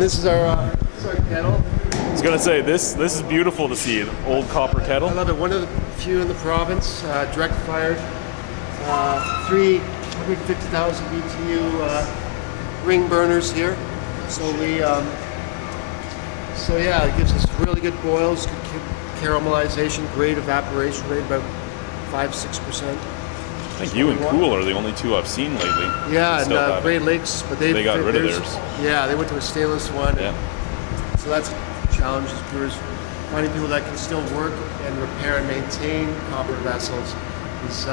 And this is our kettle. I was gonna say this is beautiful to see, an old copper kettle. I love it. One of the few in the province, direct fired, 350,000 BTU ring burners here. So yeah, it gives us really good boils, good caramelization, great evaporation rate, about 5-6%. I think you and Cool are the only two I've seen lately. Yeah, and Great Lakes, but they got rid of theirs. Yeah, they went to a stainless one. Yeah. So that's a challenge as brewers. Finding people that can still work and repair and maintain copper vessels is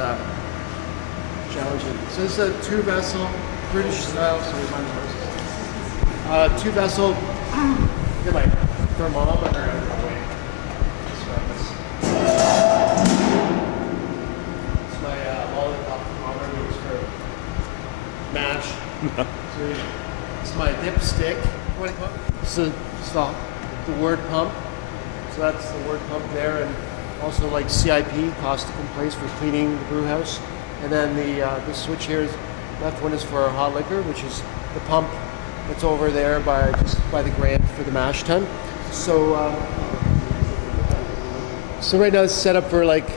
challenging. So this is a 2-vessel British style. So we find horses. 2-vessel. Get my thermometer. Mash. So it's my dipstick. What do you call it? So stop. The word pump. So that's the word pump there, and also like CIP, caustic in place for cleaning the brew house. And then the switch here is left one is for our hot liquor, which is the pump that's over there just by the grant for the mash tun. So so right now it's set up for like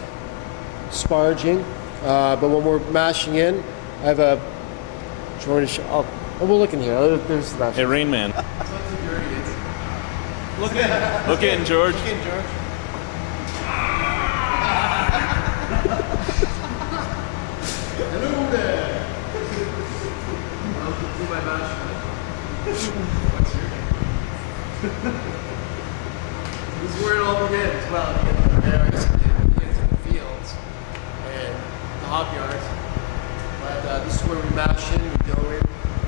sparging, but when we're mashing in, I have a oh, we'll look in here. There's that. Hey, Rain Man. Look in, George. Look in, George. Hello there. Welcome to my mash. What's your name? This is where it all begins. Well, there is the fields and the hop yards. But this is where we mash in, we go in.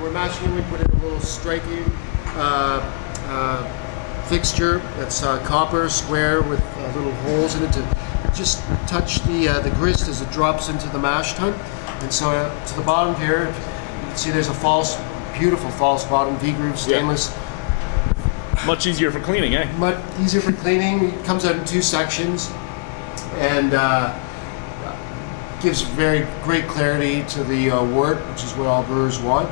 We're mashing in, we put in a little striking fixture that's copper, square with little holes in it to just touch the grist as it drops into the mash tun. And so to the bottom here, you can see there's a beautiful false bottom, V-groove stainless. Yeah. Much easier for cleaning, eh? Much easier for cleaning. It comes out in 2 sections. And gives very great clarity to the wort, which is what all brewers want.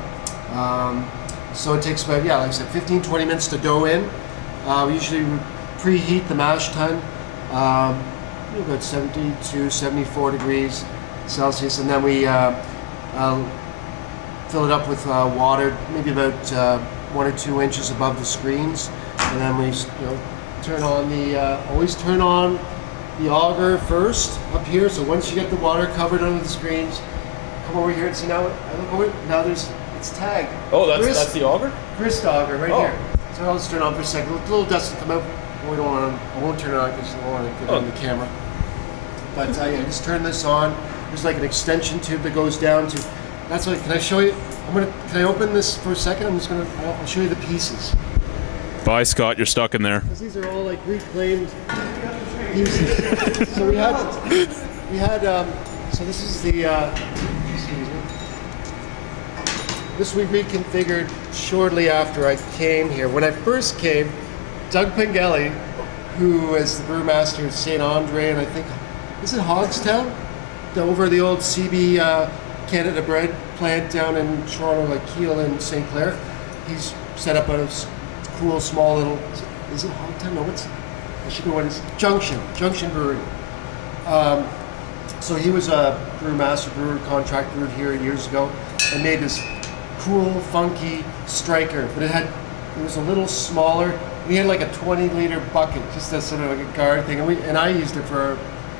So it takes about, like I said, 15-20 minutes to dough in. We usually preheat the mash tun about 70 to 74 degrees Celsius, and then we fill it up with water, maybe about 1 or 2 inches above the screens, and then we turn on always turn on the auger first up here. So once you get the water covered under the screens, come over here and see now. I look over now. It's tagged. Oh, that's the auger. Grist auger right here. So I'll just turn it on for a second. A little dust will come out. We don't want to. I won't turn it on because I don't want to get it on the camera. But yeah, just turn this on. There's like an extension tube that goes down to. That's what. Can I show you? Can I open this for a second? I'll show you the pieces. Bye, Scott. You're stuck in there. Because these are all like reclaimed pieces. So we had. So this is the. Excuse me. This we reconfigured shortly after I came here. When I first came, Doug Pengelly, who is the brewmaster at St. Andre, and I think, is it Hogstown? Over the old CB Canada bread plant down in Toronto, like Keele and St. Clair. He's set up a cool, small little, is it Hogtown? No, I should know what it is. Junction Brewery. So he was a brewmaster, brewer, contract brewed here years ago, and made this cool, funky striker, but it was a little smaller. We had like a 20-liter bucket, just as sort of like a guard thing, and I used it for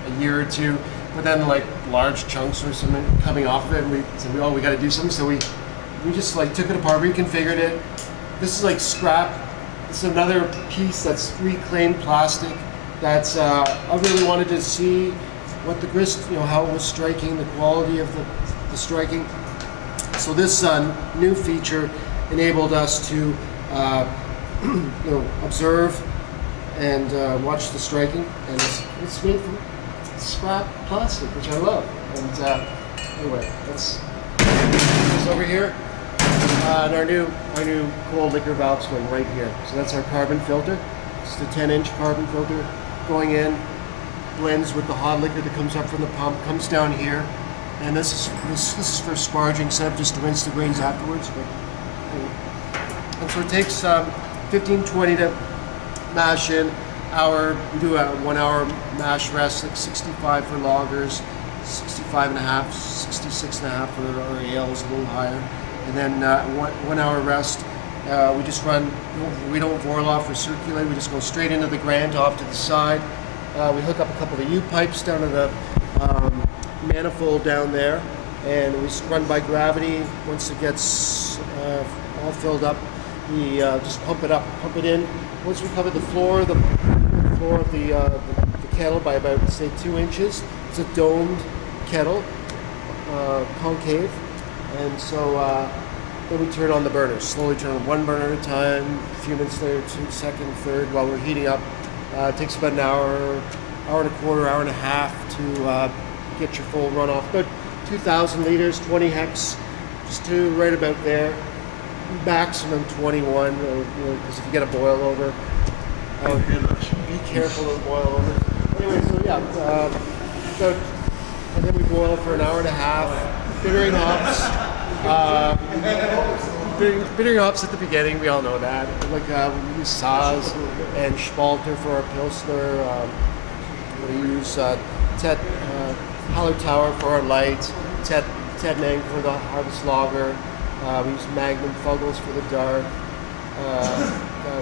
a year or two. But then like large chunks or something coming off of it, and we said, "Oh, we got to do something." So we just like took it apart, reconfigured it. This is like scrap. This is another piece that's reclaimed plastic. That's I really wanted to see what the grist, how it was striking, the quality of the striking. So this new feature enabled us to observe and watch the striking, and it's made from scrap plastic, which I love. And anyway, that's over here. And our new cold liquor valve swing right here. So that's our carbon filter. It's the 10-inch carbon filter going in, blends with the hot liquor that comes up from the pump, comes down here. And this is for sparging, set up just to rinse the grains afterwards. And so it takes 15-20 to mash in. We do a 1 hour mash rest, like 65 for lagers, 65 and a half, 66 and a half for our ales, a little higher. And then 1 hour rest. We just run, we don't Vorloff or circulate, we just go straight into the Grant off to the side. We hook up a couple of U-pipes down to the manifold down there, and we run by gravity. Once it gets all filled up, we just pump it up, pump it in. Once we cover the floor of the kettle by about, say, 2 inches, it's a domed kettle, concave, and so then we turn on the burners. Slowly turn on one burner at a time, a few minutes later, second, third, while we're heating up. It takes about an hour, hour and a quarter, hour and a half to get your full runoff. About 2,000 liters, 20 hex, just to right about there. Maximum 21, because if you get a boil over, be careful of boil over. Anyway, so yeah, and then we boil for an hour and a half. Bittering hops. Bittering hops at the beginning, we all know that. Like we use Saz and Spalter for our Pilsner. We use Hallertauer for our light. Tettnang for the Harvest Lager. We use Magnum Fuggles for the dark.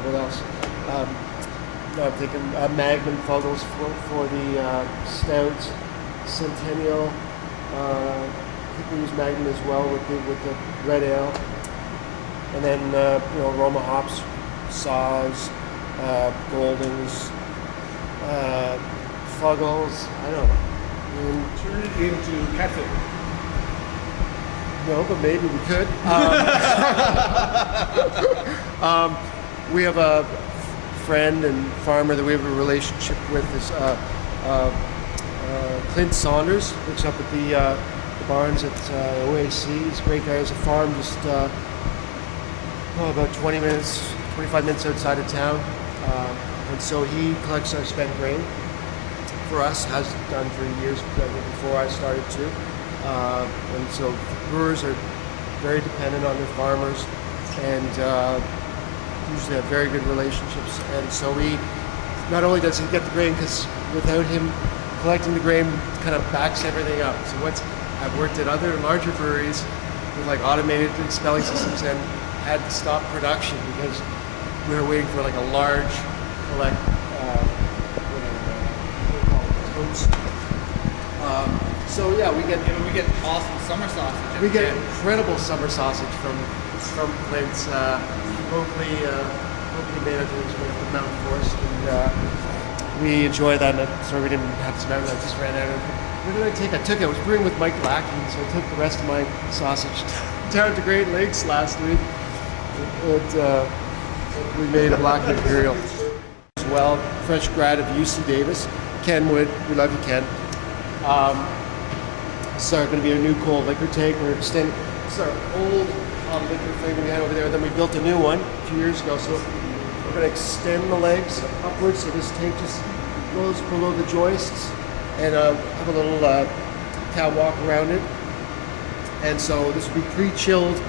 What else? I'm thinking Magnum Fuggles for the stout. Centennial. I think we use Magnum as well with the red ale. And then aroma hops, Saws, Goldens, Fuggles. I don't know. Turn it into cat food. No, but maybe we could. We have a friend and farmer that we have a relationship with. Is Clint Saunders. Works up at the barns at OAC. He's a great guy. He has a farm just about 25 minutes outside of town. And so he collects our spent grain for us, has done for years before I started too. And so brewers are very dependent on their farmers and usually have very good relationships. And so not only does he get the grain, because without him collecting the grain kind of backs everything up. So I've worked at other larger breweries with like automated expelling systems and had to stop production because we were waiting for like a large toast. So yeah, we get awesome summer sausage. We get incredible summer sausage from Clint's locally managers with the Mountain Forest, and we enjoy that. Sorry, we didn't have some out. I just ran out of. What did I take? I was brewing with Mike Lackey, so I took the rest of my sausage down to Great Lakes last week. We made a Black Imperial as well. Fresh grad of UC Davis. Ken Wood, we love you, Ken. This is going to be our new cold liquor tank. We're extending. This is our old liquor thing we had over there. Then we built a new one a few years ago. So we're going to extend the legs upwards, so this tank just goes below the joists, and have a little catwalk around it. And so this will be pre-chilled,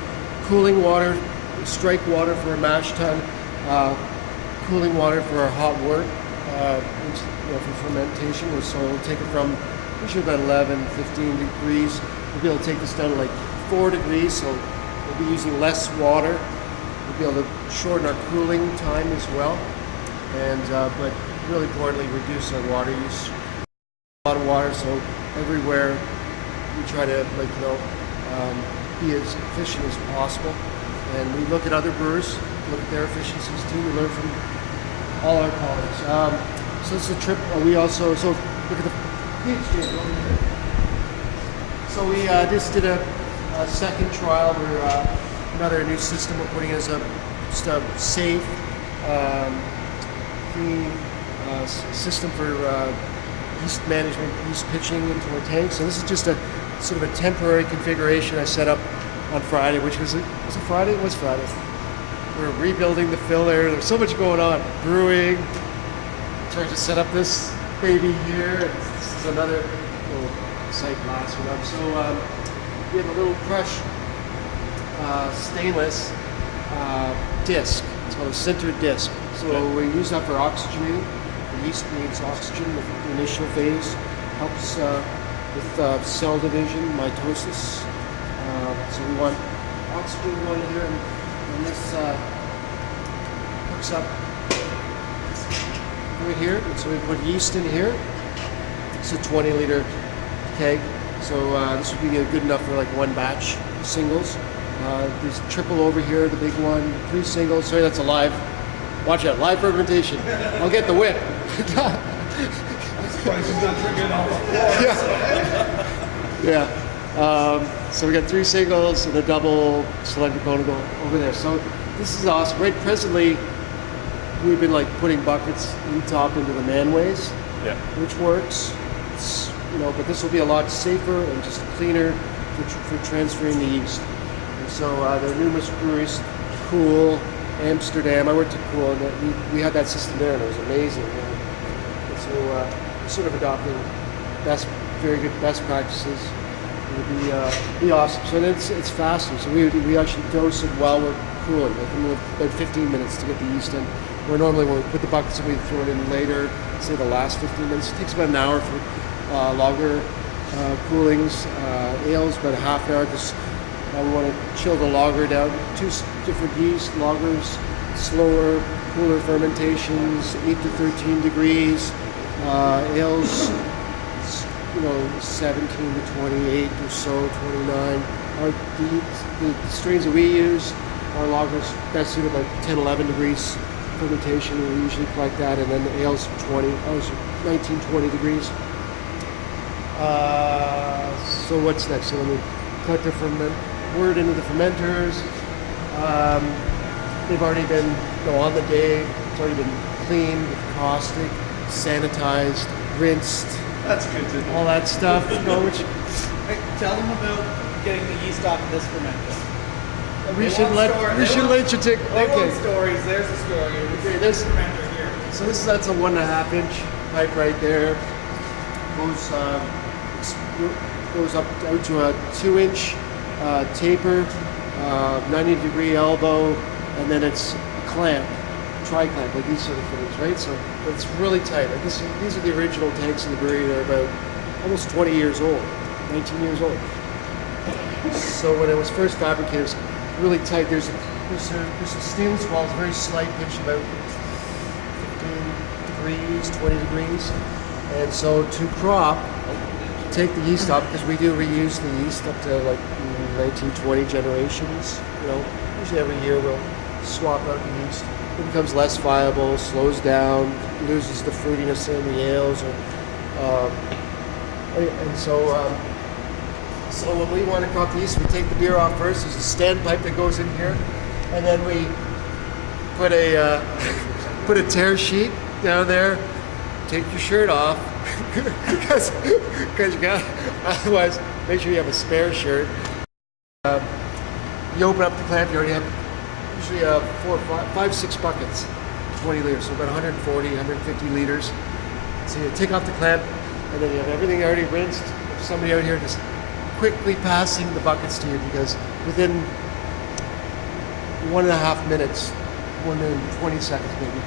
cooling water, strike water for a mash tun, cooling water for our hot wort, for fermentation. So we'll take it from usually about 11, 15 degrees. We'll be able to take this down to like 4 degrees, so we'll be using less water. We'll be able to shorten our cooling time as well, and but really importantly, reduce our water use. A lot of water, so everywhere we try to be as efficient as possible. And we look at other brewers, look at their efficiencies too. We learn from all our colleagues. So this is a trip. We also look at the heat exchange over here. So we just did a second trial where another new system we're putting in is just a safe, clean system for yeast management, yeast pitching into our tank. So this is just a sort of a temporary configuration I set up on Friday, which was it Friday? It was Friday. We're rebuilding the filler. There's so much going on. Brewing. Trying to set up this baby here. This is another little site last one. So we have a little crushed stainless disc It's called a center disc. So we use that for oxygenating. The yeast needs oxygen with the initial phase. Helps with cell division, mitosis. So we want oxygen going here, and this hooks up right here. And so we put yeast in here. It's a 20-liter keg. So this would be good enough for like one batch singles. There's triple over here, the big one, 3 singles. Sorry, that's a live. Watch out, live fermentation. I'll get the whip. Yeah. So we got 3 singles and a double selected conical over there. So this is awesome. Right, presently, we've been like putting buckets in top into the manways, which works. It's, but this will be a lot safer and just cleaner for transferring the yeast. And so there are numerous breweries, Cool, Amsterdam. I worked at Cool, and we had that system there, and it was amazing. And so sort of adopting very good best practices. It would be awesome. So then it's faster. So we actually dose it while we're cooling, like about 15 minutes to get the yeast in. Where normally when we put the buckets in, we throw it in later, say the last 15 minutes. It takes about an hour for lager coolings. Ales about a half an hour. Just we want to chill the lager down. 2 different yeast lagers, slower, cooler fermentations, 8 to 13 degrees. Ales, 17 to 28 or so, 29. The strains that we use, our lagers best suited like 10, 11 degrees fermentation. We usually collect that, and then the ales 19, 20 degrees. So what's next? So when we collect the wort into the fermenters, they've already been on the day. It's already been cleaned with caustic, sanitized, rinsed. That's good to know. All that stuff. Hey, tell them about getting the yeast off of this fermenter. We should let you take. They Okay. want stories. There's a story. Okay, This fermenter here. So that's a 1.5 inch pipe right there. Goes up out to a 2 inch taper, 90-degree elbow, and then it's a clamp, tri-clamp, like these sort of things, right? So it's really tight. Like these are the original tanks in the brewery. They're about almost 20 years old, 19 years old. So when it was first fabricated, it was really tight. There's a stainless wall, it's very slight pitch, about 15 degrees, 20 degrees. And so to crop, take the yeast off, because we do reuse the yeast up to like 1920 generations. Usually every year we'll swap out the yeast. It becomes less viable, slows down, loses the fruitiness in the ales. So when we want to crop the yeast, we take the beer off first. There's a standpipe that goes in here, and then we put a tear sheet down there. Take your shirt off, because you got. Otherwise, make sure you have a spare shirt. You open up the clamp. You already have usually 5, 6 buckets, 20 liters, so about 140, 150 liters. So you take off the clamp, and then you have everything already rinsed. There's somebody out here just quickly passing the buckets to you, because within 1.5 minutes, 1 minute 20 seconds maybe,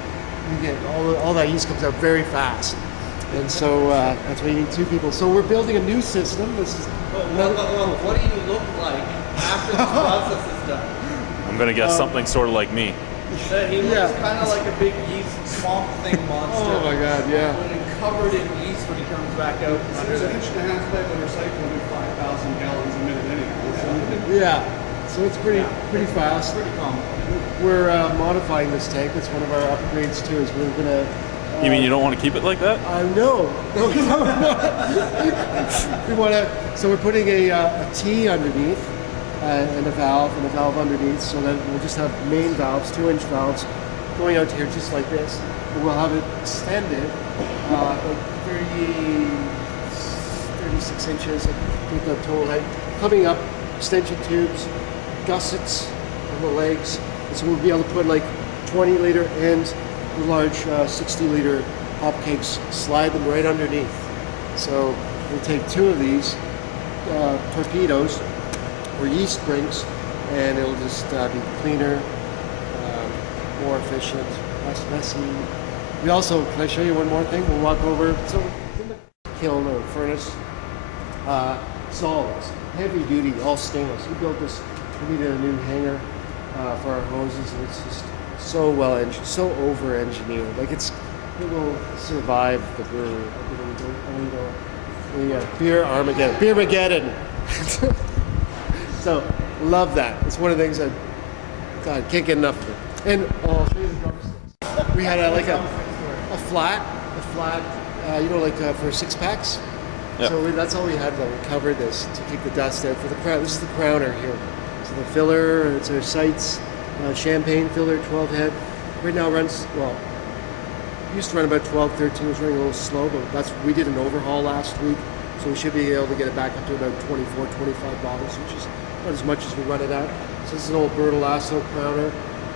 you get all that yeast comes out very fast. And so that's why you need 2 people. So we're building a new system. This is What do you look like after the process is done? I'm gonna guess something sort of like me. He looks kind of like a big yeast swamp thing monster. Oh my God, yeah. Covered in yeast when he comes back out from under There's an there. inch and a half pipe under cycle with 5,000 gallons a minute anyhow. So Yeah, so it's pretty fast. Pretty common. We're modifying this tank. That's one of our upgrades too. Is we're gonna. You mean you don't want to keep it like that? No. We want to. So we're putting a T underneath and a valve underneath, so that we'll just have main valves, 2-inch valves, going out to here just like this. And we'll have it extended like 36 inches with the total height, coming up extension tubes, gussets on the legs, and so we'll be able to put like 20-liter and the large 60-liter hop cakes, slide them right underneath. So we'll take 2 of these torpedoes or yeast springs, and it'll just be cleaner, more efficient, less messy. We also, can I show you one more thing? We'll walk over. So in the kiln or furnace, solids, heavy duty, all stainless. We built this, we needed a new hanger for our hoses, and it's just so well engineered, so over engineered. Like it will survive the brewery. The beer Armageddon, Beerumentary. So love that. It's one of the things I, God, can't get enough of it. And I'll show you the drumsticks. We had a flat, for 6-packs. Yep. So that's all we had. Though. We covered this to keep the dust out for the crown. This is the crowner here. So the filler, it's our sights, champagne filler, 12 head. Right now runs well. Used to run about 12, 13. It was running a little slow, but we did an overhaul last week, so we should be able to get it back up to about 24, 25 bottles, which is about as much as we run it out. So this is an old Bertolaso crowner,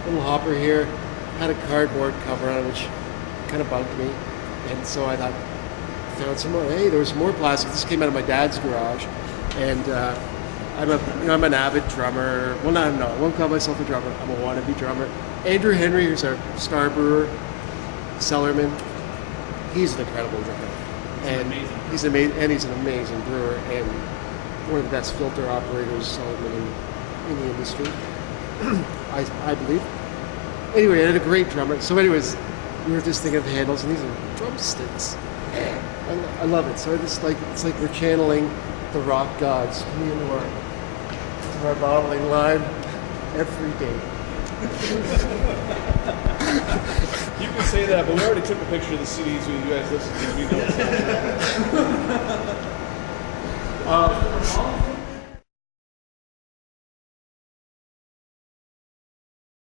little hopper here. Had a cardboard cover on it, which kind of bugged me, and so I thought, found some more. Hey, there was more plastic. This came out of my dad's garage, and I'm an avid drummer. Well, no, I won't call myself a drummer. I'm a wannabe drummer. Andrew Henry, who's our star brewer, cellarman, he's an incredible drummer, and he's amazing, and he's an amazing brewer and one of the best filter operators, cellarman in the industry, I believe. Anyway, I had a great drummer. So, anyways, we were just thinking of handles, and these are drumsticks. I love it. So it's like we're channeling the rock gods coming into our bottling line every day. You can say that, but we already took a picture of the CDs when you guys listened to. We know it's not.